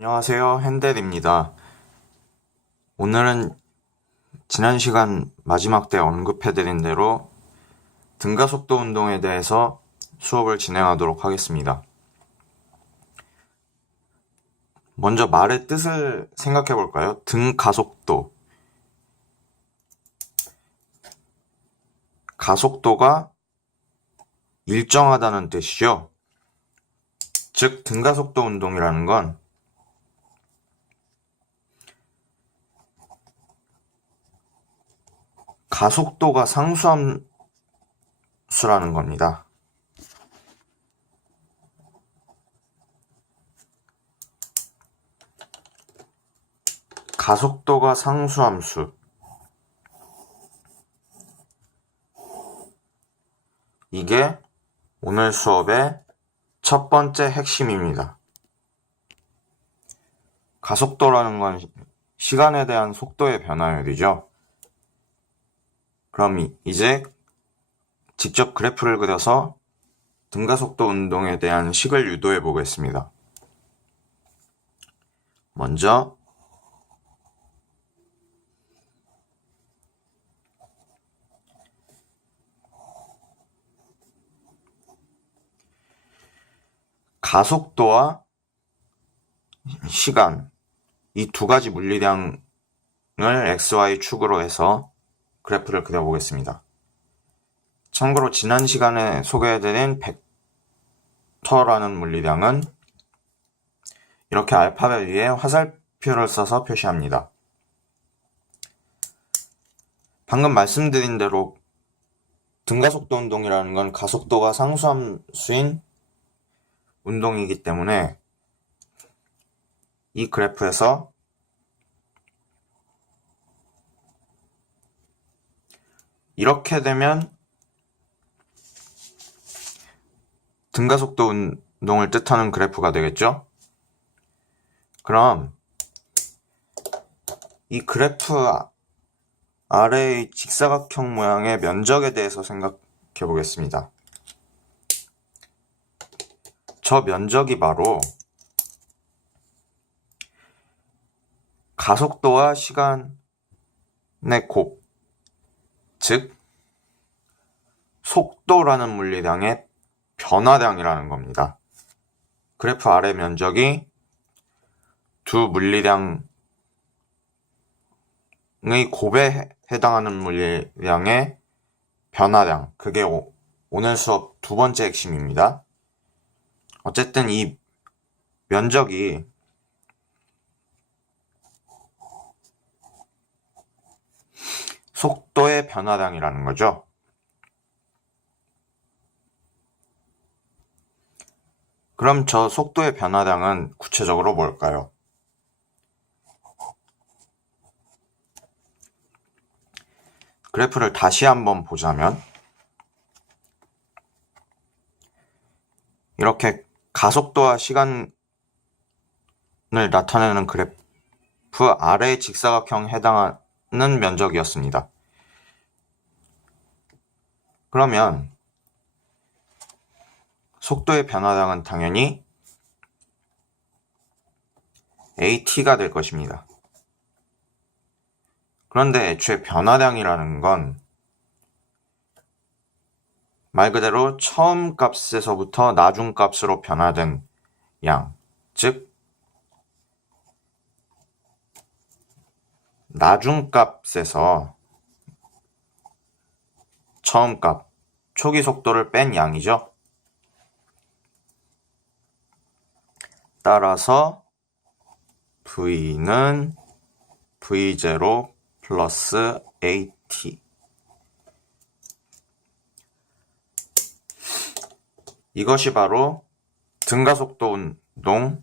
안녕하세요. 핸델입니다. 오늘은 지난 시간 마지막 때 언급해드린 대로 등가속도 운동에 대해서 수업을 진행하도록 하겠습니다. 먼저 말의 뜻을 생각해 볼까요? 등가속도. 가속도가 일정하다는 뜻이죠. 즉, 등가속도 운동이라는 건 가속도가 상수함수라는 겁니다. 가속도가 상수함수. 이게 오늘 수업의 첫 번째 핵심입니다. 가속도라는 건 시간에 대한 속도의 변화율이죠. 그럼 이제 직접 그래프를 그려서 등가속도 운동에 대한 식을 유도해 보겠습니다. 먼저 가속도와 시간, 이 두 가지 물리량을 XY 축으로 해서 그래프를 그려보겠습니다. 참고로 지난 시간에 소개해드린 벡터라는 물리량은 이렇게 알파벳 위에 화살표를 써서 표시합니다. 방금 말씀드린 대로 등가속도 운동이라는 건 가속도가 상수함수인 운동이기 때문에 이 그래프에서 이렇게 되면 등가속도 운동을 뜻하는 그래프가 되겠죠? 그럼 이 그래프 아래의 직사각형 모양의 면적에 대해서 생각해 보겠습니다. 저 면적이 바로 가속도와 시간의 곱, 즉 속도라는 물리량의 변화량이라는 겁니다. 그래프 아래 면적이 두 물리량의 곱에 해당하는 물리량의 변화량, 그게 오늘 수업 두 번째 핵심입니다. 어쨌든 이 면적이 속도의 변화량이라는 거죠. 그럼 저 속도의 변화량은 구체적으로 뭘까요? 그래프를 다시 한번 보자면 이렇게 가속도와 시간을 나타내는 그래프 아래의 직사각형에 해당하는 면적이었습니다. 그러면 속도의 변화량은 당연히 AT가 될 것입니다. 그런데 애초에 변화량이라는 건 말 그대로 처음 값에서부터 나중 값으로 변화된 양, 즉 나중 값에서 처음 값, 초기 속도를 뺀 양이죠. 따라서 V는 V0 플러스 AT. 이것이 바로 등가속도 운동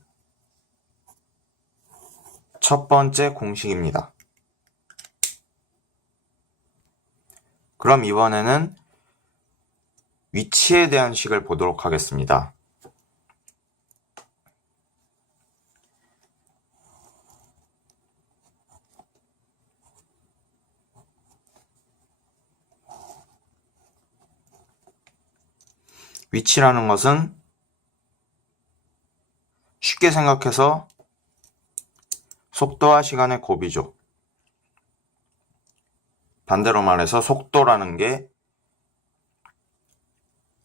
첫 번째 공식입니다. 그럼 이번에는 위치에 대한 식을 보도록 하겠습니다. 위치라는 것은 쉽게 생각해서 속도와 시간의 곱이죠. 반대로 말해서 속도라는 게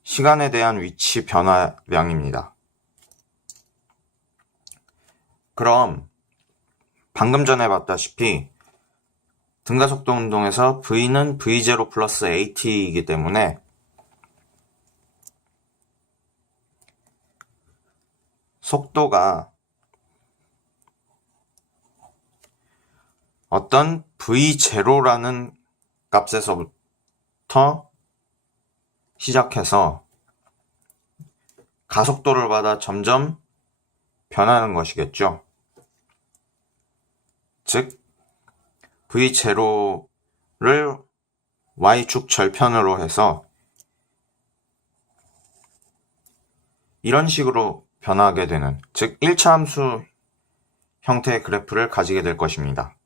시간에 대한 위치 변화량입니다. 그럼 방금 전에 봤다시피 등가속도 운동에서 V는 V0 플러스 AT이기 때문에 속도가 어떤 V0라는 값에서부터 시작해서 가속도를 받아 점점 변하는 것이겠죠. 즉 V0를 Y축 절편으로 해서 이런 식으로 변하게 되는, 즉 1차 함수 형태의 그래프를 가지게 될 것입니다.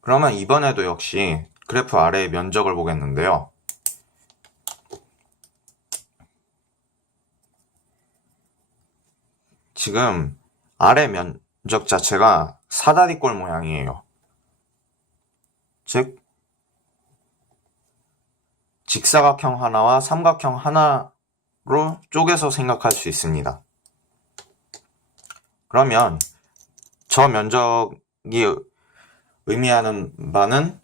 그러면 이번에도 역시 그래프 아래의 면적을 보겠는데요. 지금 아래 면적 자체가 사다리꼴 모양이에요. 즉 직사각형 하나와 삼각형 하나로 쪼개서 생각할 수 있습니다. 그러면 저 면적이 의미하는 바는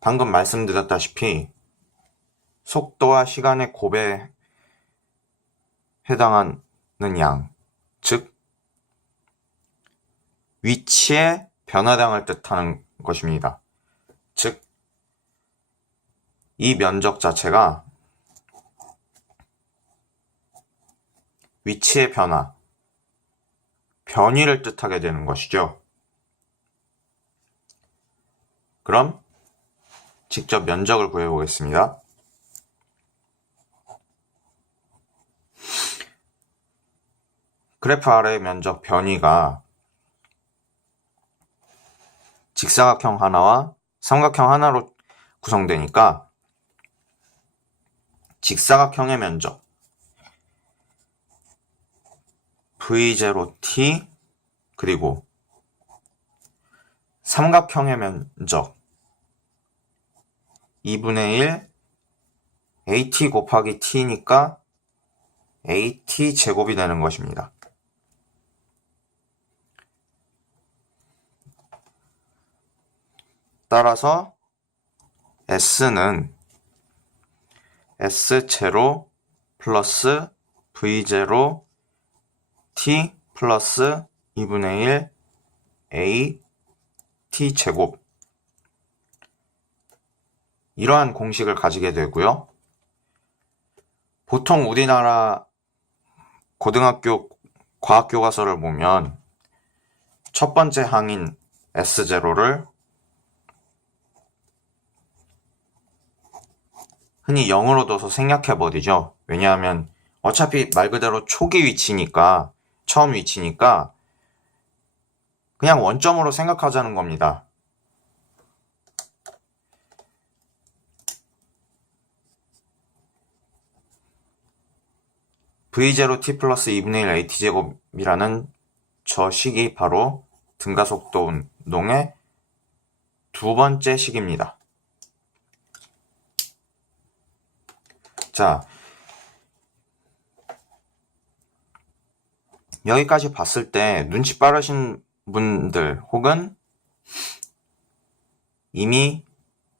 방금 말씀드렸다시피 속도와 시간의 곱에 해당하는 양, 즉 위치의 변화량을 뜻하는 것입니다. 즉 이 면적 자체가 위치의 변화, 변위를 뜻하게 되는 것이죠. 그럼 직접 면적을 구해보겠습니다. 그래프 아래의 면적 변위가 직사각형 하나와 삼각형 하나로 구성되니까 직사각형의 면적 V0t 그리고 삼각형의 면적 2분의 1 AT 곱하기 t니까 AT 제곱이 되는 것입니다. 따라서 S는 S0 플러스 V0 t 플러스 2분의 1 a t 제곱, 이러한 공식을 가지게 되고요. 보통 우리나라 고등학교 과학교과서를 보면 첫 번째 항인 S0를 흔히 0으로 둬서 생략해버리죠. 왜냐하면 어차피 말 그대로 초기 위치니까, 처음 위치니까 그냥 원점으로 생각하자는 겁니다. V0t 플러스 2분의 1 AT제곱이라는 저 식이 바로 등가속도 운동의 두 번째 식입니다. 자, 여기까지 봤을 때 눈치 빠르신 분들 혹은 이미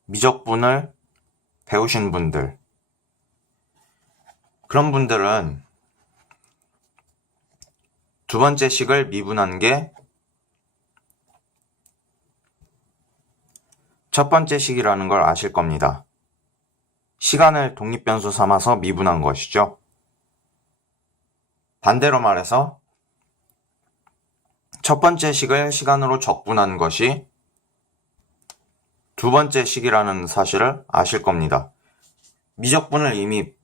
미적분을 배우신 분들, 그런 분들은 두 번째 식을 미분한 게 첫 번째 식이라는 걸 아실 겁니다. 시간을 독립변수 삼아서 미분한 것이죠. 반대로 말해서 첫 번째 식을 시간으로 적분한 것이 두 번째 식이라는 사실을 아실 겁니다. 미적분을 이미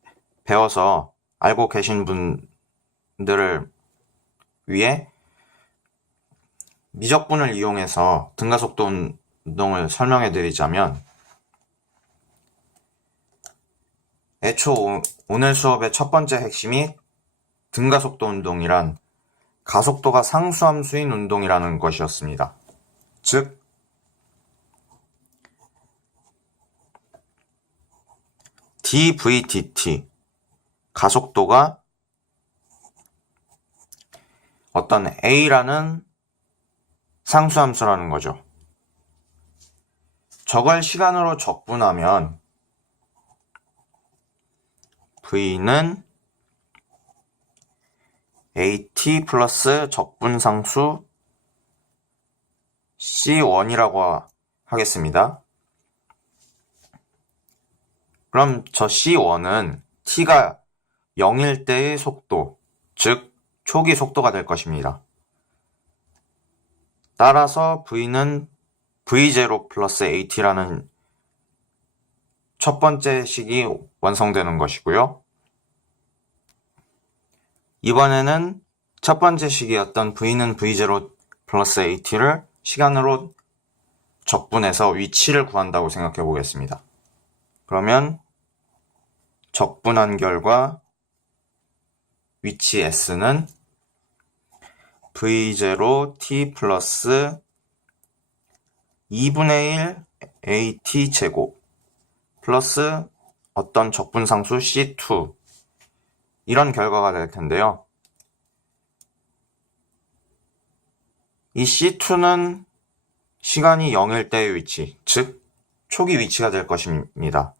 배워서 알고 계신 분들을 위해 미적분을 이용해서 등가속도 운동을 설명해 드리자면, 애초 오늘 수업의 첫 번째 핵심이 등가속도 운동이란 가속도가 상수함수인 운동이라는 것이었습니다. 즉, dv/dt, 가속도가 어떤 a라는 상수함수라는 거죠. 저걸 시간으로 적분하면 v는 at 플러스 적분상수 c1이라고 하겠습니다. 그럼 저 c1은 t가 0일 때의 속도, 즉 초기 속도가 될 것입니다. 따라서 v는 v0 플러스 at라는 첫 번째 식이 완성되는 것이고요. 이번에는 첫 번째 식이었던 v는 v0 플러스 at를 시간으로 적분해서 위치를 구한다고 생각해 보겠습니다. 그러면 적분한 결과 위치 s는 v0t 플러스 2분의 1 at 제곱 플러스 어떤 적분상수 c2, 이런 결과가 될 텐데요. 이 c2는 시간이 0일 때의 위치, 즉 초기 위치가 될 것입니다.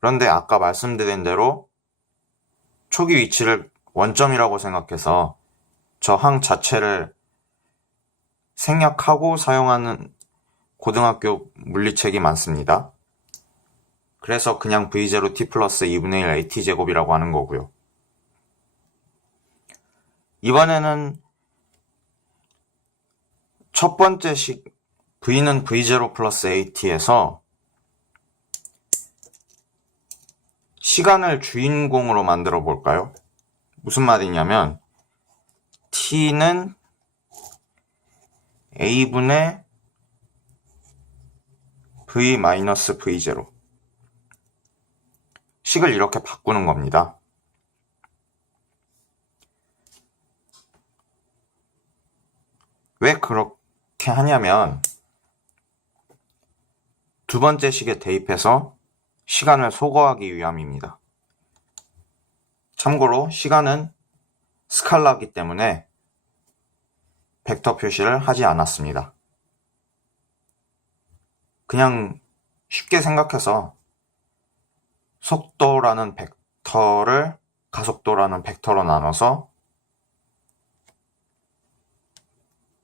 그런데 아까 말씀드린 대로 초기 위치를 원점이라고 생각해서 저 항 자체를 생략하고 사용하는 고등학교 물리책이 많습니다. 그래서 그냥 v0t 플러스 2분의 1 at제곱이라고 하는 거고요. 이번에는 첫 번째 식 v는 v0 플러스 at에서 시간을 주인공으로 만들어 볼까요? 무슨 말이냐면 t는 a분의 v-v0, 식을 이렇게 바꾸는 겁니다. 왜 그렇게 하냐면 두 번째 식에 대입해서 시간을 소거하기 위함입니다. 참고로 시간은 스칼라이기 때문에 벡터 표시를 하지 않았습니다. 그냥 쉽게 생각해서 속도라는 벡터를 가속도라는 벡터로 나눠서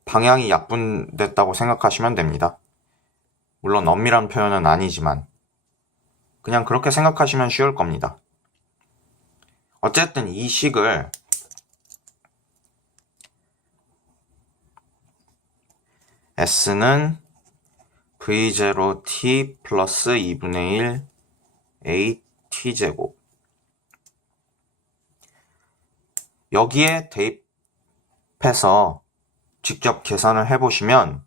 방향이 약분됐다고 생각하시면 됩니다. 물론 엄밀한 표현은 아니지만 그냥 그렇게 생각하시면 쉬울 겁니다. 어쨌든 이 식을 s는 v0t 플러스 2분의 1 at제곱, 여기에 대입해서 직접 계산을 해보시면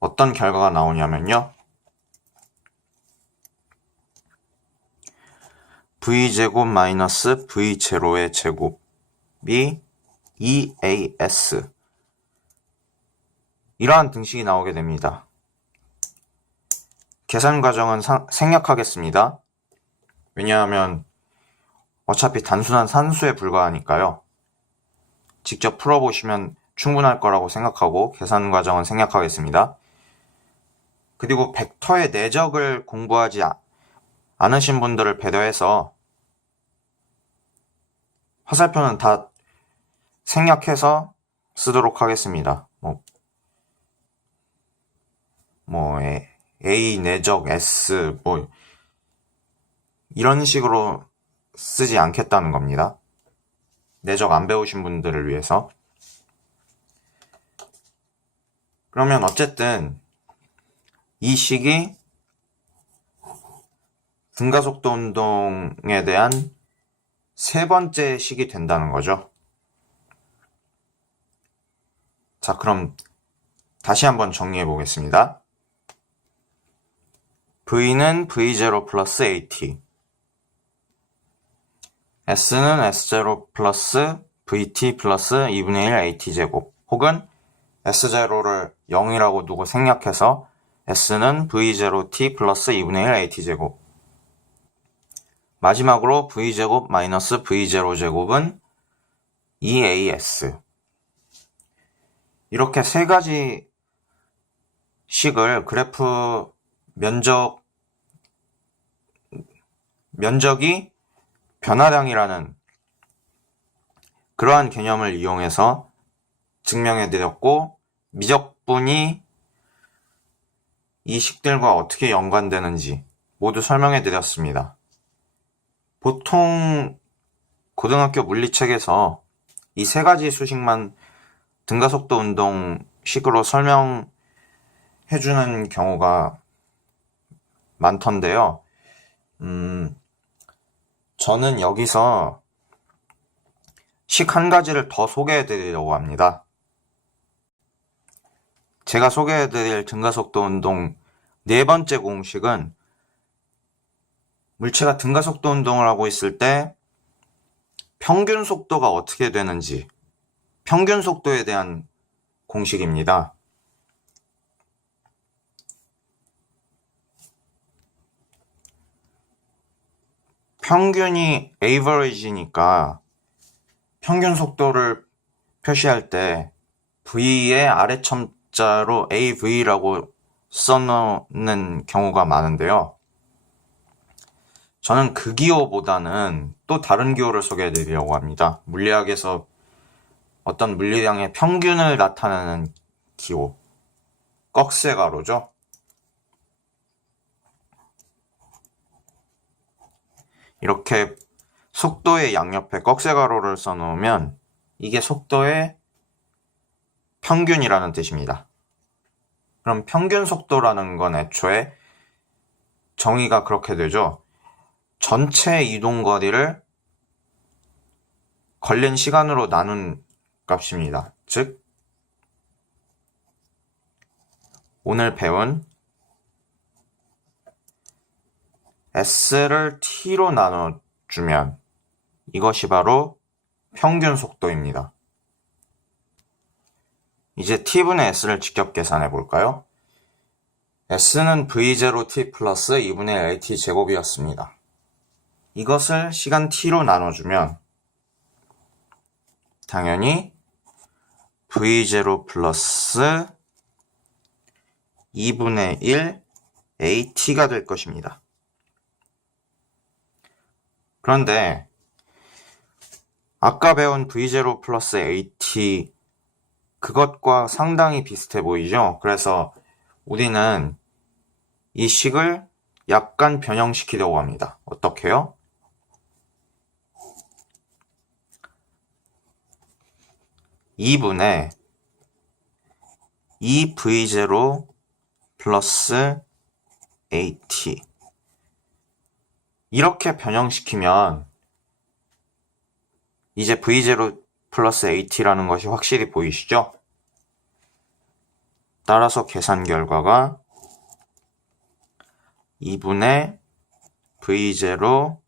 어떤 결과가 나오냐면요, v제곱 마이너스 v0의 제곱이 2as, 이러한 등식이 나오게 됩니다. 계산 과정은 생략하겠습니다. 왜냐하면 어차피 단순한 산수에 불과하니까요. 직접 풀어보시면 충분할 거라고 생각하고 계산 과정은 생략하겠습니다. 그리고 벡터의 내적을 공부하지 않으신 분들을 배려해서 화살표는 다 생략해서 쓰도록 하겠습니다. A 내적 S 이런 식으로 쓰지 않겠다는 겁니다. 내적 안 배우신 분들을 위해서. 그러면 어쨌든 이 식이 등가속도 운동에 대한 세 번째 식이 된다는 거죠. 자, 그럼 다시 한번 정리해 보겠습니다. v는 v0 플러스 at, S는 S0 플러스 VT 플러스 2분의 1 AT제곱 혹은 S0를 0이라고 두고 생략해서 S는 V0T 플러스 2분의 1 AT제곱 마지막으로 V제곱 마이너스 V0제곱은 2AS 이렇게 세 가지 식을 그래프 면적이 변화량이라는 그러한 개념을 이용해서 증명해드렸고 미적분이 이 식들과 어떻게 연관되는지 모두 설명해드렸습니다. 보통 고등학교 물리책에서 이 세 가지 수식만 등가속도 운동 식으로 설명해주는 경우가 많던데요. 저는 여기서 식 한 가지를 더 소개해드리려고 합니다. 제가 소개해드릴 등가속도 운동 네 번째 공식은 물체가 등가속도 운동을 하고 있을 때 평균 속도가 어떻게 되는지 평균 속도에 대한 공식입니다. 평균이 average니까 평균 속도를 표시할 때 V의 아래첨자로 AV라고 써놓는 경우가 많은데요. 저는 그 기호보다는 또 다른 기호를 소개해 드리려고 합니다. 물리학에서 어떤 물리량의 평균을 나타내는 기호, 꺽쇠가로죠. 이렇게 속도의 양옆에 꺽쇠가로를 써놓으면 이게 속도의 평균이라는 뜻입니다. 그럼 평균 속도라는 건 애초에 정의가 그렇게 되죠. 전체 이동거리를 걸린 시간으로 나눈 값입니다. 즉 오늘 배운 S를 T로 나눠주면 이것이 바로 평균 속도입니다. 이제 T분의 S를 직접 계산해 볼까요? S는 V0T 플러스 2분의 1 AT 제곱이었습니다. 이것을 시간 T로 나눠주면 당연히 V0 플러스 2분의 1 AT가 될 것입니다. 그런데 아까 배운 V0 플러스 AT 그것과 상당히 비슷해 보이죠? 그래서 우리는 이 식을 약간 변형시키려고 합니다. 어떻게요? (2분의) 2V0 플러스 AT 이렇게 변형시키면 이제 V0 플러스 AT라는 것이 확실히 보이시죠? 따라서 계산 결과가 2분의 V0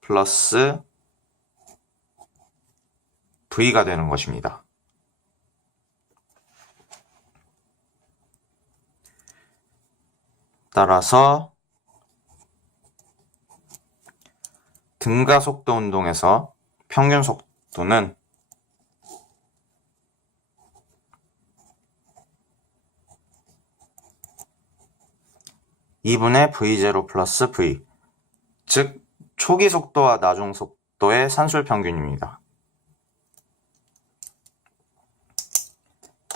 플러스 V가 되는 것입니다. 따라서 등가속도 운동에서 평균 속도는 2분의 V0 플러스 V, 즉 초기 속도와 나중 속도의 산술 평균입니다.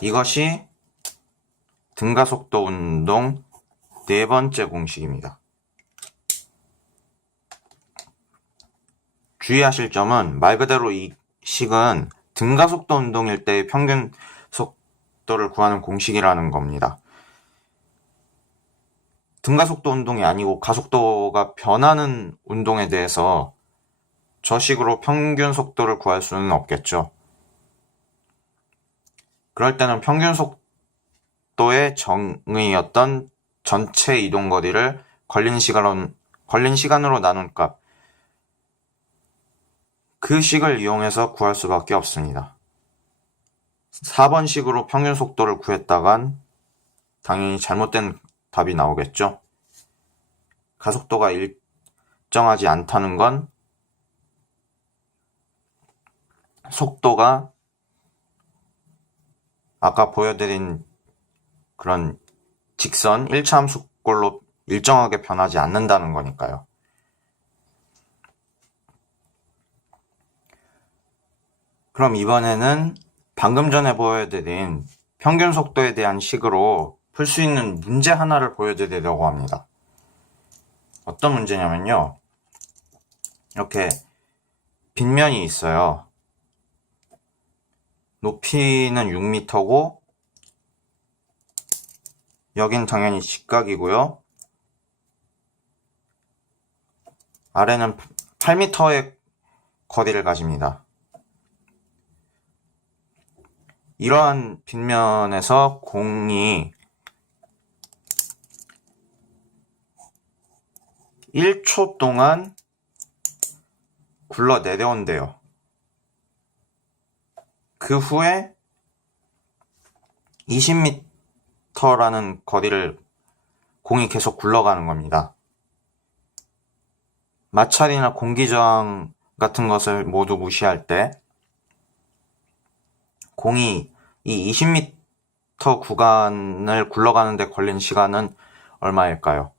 이것이 등가속도 운동 네 번째 공식입니다. 주의하실 점은 말 그대로 이 식은 등가속도 운동일 때의 평균 속도를 구하는 공식이라는 겁니다. 등가속도 운동이 아니고 가속도가 변하는 운동에 대해서 저 식으로 평균 속도를 구할 수는 없겠죠. 그럴 때는 평균 속도의 정의였던 전체 이동거리를 걸린 시간으로 나눈 값, 그 식을 이용해서 구할 수밖에 없습니다. 4번 식으로 평균 속도를 구했다간 당연히 잘못된 답이 나오겠죠. 가속도가 일정하지 않다는 건 속도가 아까 보여드린 그런 직선 1차함수꼴로 일정하게 변하지 않는다는 거니까요. 그럼 이번에는 방금 전에 보여드린 평균 속도에 대한 식으로 풀 수 있는 문제 하나를 보여드리려고 합니다. 어떤 문제냐면요. 이렇게 빗면이 있어요. 높이는 6m고 여긴 당연히 직각이고요. 아래는 8m의 거리를 가집니다. 이러한 빗면에서 공이 1초 동안 굴러 내려온대요. 그 후에 20m라는 거리를 공이 계속 굴러가는 겁니다. 마찰이나 공기저항 같은 것을 모두 무시할 때 공이 이 20m 구간을 굴러가는데 걸린 시간은 얼마일까요?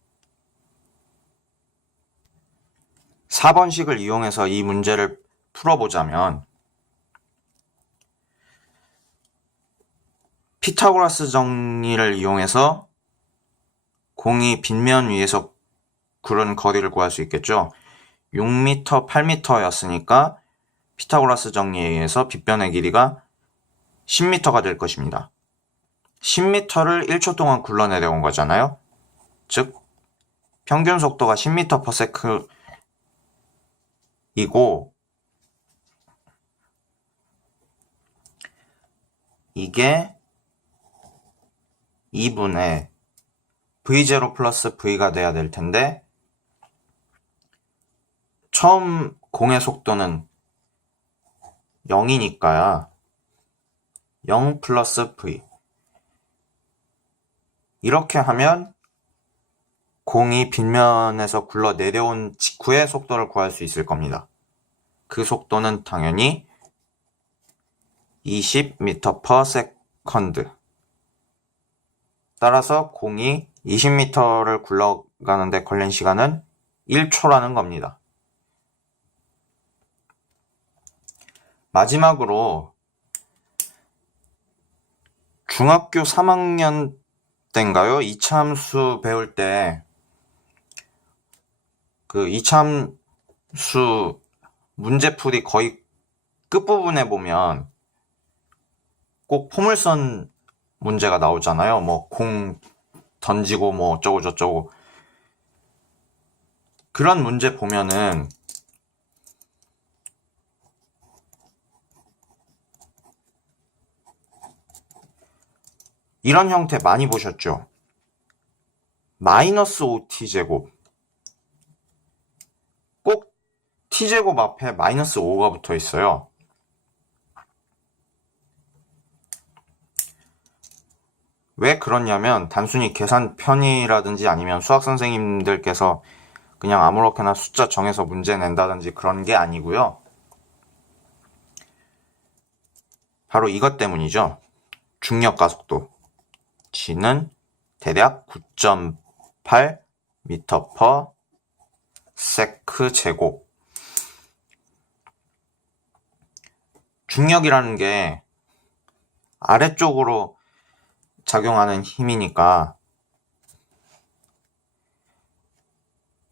4번식을 이용해서 이 문제를 풀어보자면 피타고라스 정리를 이용해서 공이 빗면 위에서 구른 거리를 구할 수 있겠죠. 6m, 8m였으니까 피타고라스 정리에 의해서 빗변의 길이가 10m가 될 것입니다. 10m를 1초 동안 굴러 내려온 거잖아요. 즉 평균 속도가 10m/s 이고 이게 2분의 v0 플러스 v가 돼야 될 텐데 처음 공의 속도는 0이니까 0 플러스 v 이렇게 하면 공이 빗면에서 굴러 내려온 직후의 속도를 구할 수 있을 겁니다. 그 속도는 당연히 20m/s. 따라서 공이 20m를 굴러가는데 걸린 시간은 1초라는 겁니다. 마지막으로 중학교 3학년 때인가요? 2차 함수 배울 때 그 2차 함수 문제풀이 거의 끝부분에 보면 꼭 포물선 문제가 나오잖아요. 뭐 공 던지고 뭐 어쩌고 저쩌고 그런 문제 보면은 이런 형태 많이 보셨죠? 마이너스 5t제곱 꼭 t제곱 앞에 마이너스 5가 붙어 있어요. 왜 그러냐면 단순히 계산 편의라든지 아니면 수학 선생님들께서 그냥 아무렇게나 숫자 정해서 문제 낸다든지 그런 게 아니고요. 바로 이것 때문이죠. 중력 가속도 g는 대략 9.8 m/s 제곱. 중력이라는 게 아래쪽으로 작용하는 힘이니까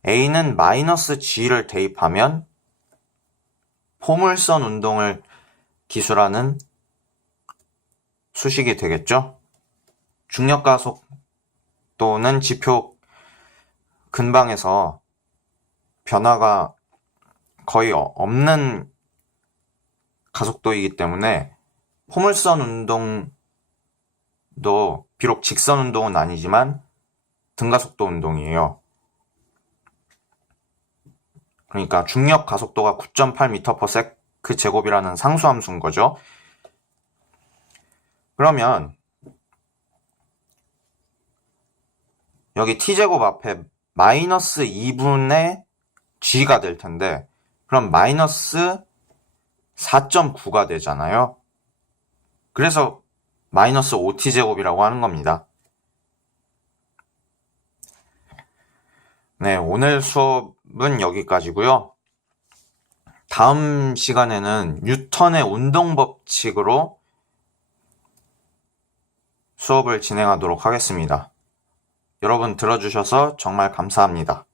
A는 마이너스 G를 대입하면 포물선 운동을 기술하는 수식이 되겠죠? 중력 가속도는 지표 근방에서 변화가 거의 없는 가속도이기 때문에 포물선 운동도 비록 직선 운동은 아니지만 등가속도 운동이에요. 그러니까 중력 가속도가 9.8 m/s 그 제곱이라는 상수함수인 거죠. 그러면 여기 t제곱 앞에 마이너스 2분의 g가 될 텐데, 그럼 마이너스 4.9가 되잖아요. 그래서 마이너스 5t제곱이라고 하는 겁니다. 네, 오늘 수업은 여기까지고요. 다음 시간에는 뉴턴의 운동 법칙으로 수업을 진행하도록 하겠습니다. 여러분 들어주셔서 정말 감사합니다.